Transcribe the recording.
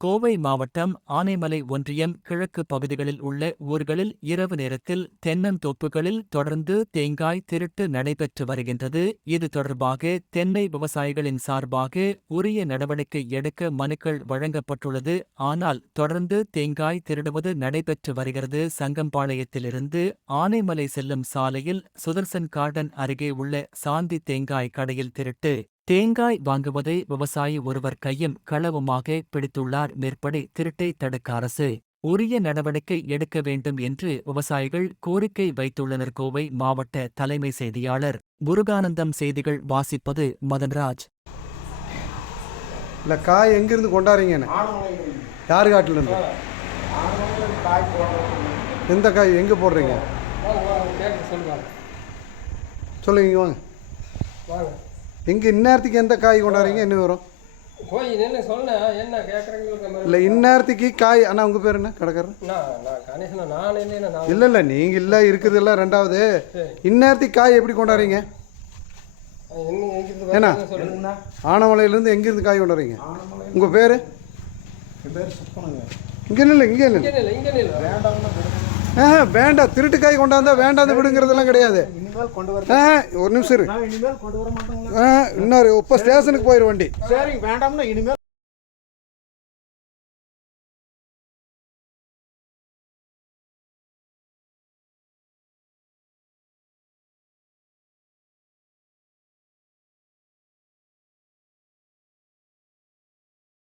கோவை மாவட்டம் ஆனைமலை ஒன்றியம் கிழக்கு பகுதிகளில் உள்ள ஊர்களில் இரவு நேரத்தில் தென்னந்தோப்புகளில் தொடர்ந்து தேங்காய் திருட்டு நடைபெற்று வருகின்றது. இது தொடர்பாக தென்னை விவசாயிகளின் சார்பாக உரிய நடவடிக்கை எடுக்க மனுக்கள் வழங்கப்பட்டுள்ளது. ஆனால் தொடர்ந்து தேங்காய் திருடுவது நடைபெற்று வருகிறது. சங்கம்பாளையத்திலிருந்து ஆனைமலை செல்லும் சாலையில் சுதர்சன் கார்டன் அருகே உள்ள சாந்தி தேங்காய் கடையில் திருட்டு தேங்காய் வாங்குவதை விவசாயி ஒருவர் கையும் களவுமாக பிடித்துள்ளார். மேற்படி திருட்டை தடுக்க அரசு உரிய நடவடிக்கை எடுக்க வேண்டும் என்று விவசாயிகள் கோரிக்கை வைத்துள்ளனர். கோவை மாவட்ட தலைமை செய்தியாளர் முருகானந்தம் செய்திகள் வாசிப்பது மதன்ராஜ். இல்லை காய் எங்கிருந்து கொண்டாடுறீங்கன்னு யார் காட்டில் இருந்து காய் எந்த காய் எங்கே போடுறீங்க? சொல்லுங்க வாங்க. எங்கே இந்நேரத்துக்கு எந்த காய் கொண்டாடுறீங்க? என்ன வரும் இல்லை இந்நேரத்துக்கு காய் அண்ணா உங்கள் பேர் என்ன? கடைக்காரர் நான் நான் கணேசனா நான் இல்லைன்னா நான் இல்லை இல்லை நீங்கள் இல்லை இருக்கிறதெல்லாம் ரெண்டாவது. இந்நேரத்துக்கு காய் எப்படி கொண்டாடுறீங்க? ஏண்ணா? சொல்லுங்க ஆனமலையிலேருந்து எங்கேருந்து காய் கொண்டாடுறீங்க? உங்கள் பேர்? இங்கே இல்லை இங்கே இல்லை வேண்டாம். திருட்டு காய் கொண்டாந்தா வேண்டாம் விடுங்கிறதெல்லாம் கிடையாது. ஒரு நிமிஷம் இரு. இன்னொரு இப்போ ஸ்டேஷனுக்கு போயிரு வண்டி. சரிங்க வேண்டாம்னா இனிமேல்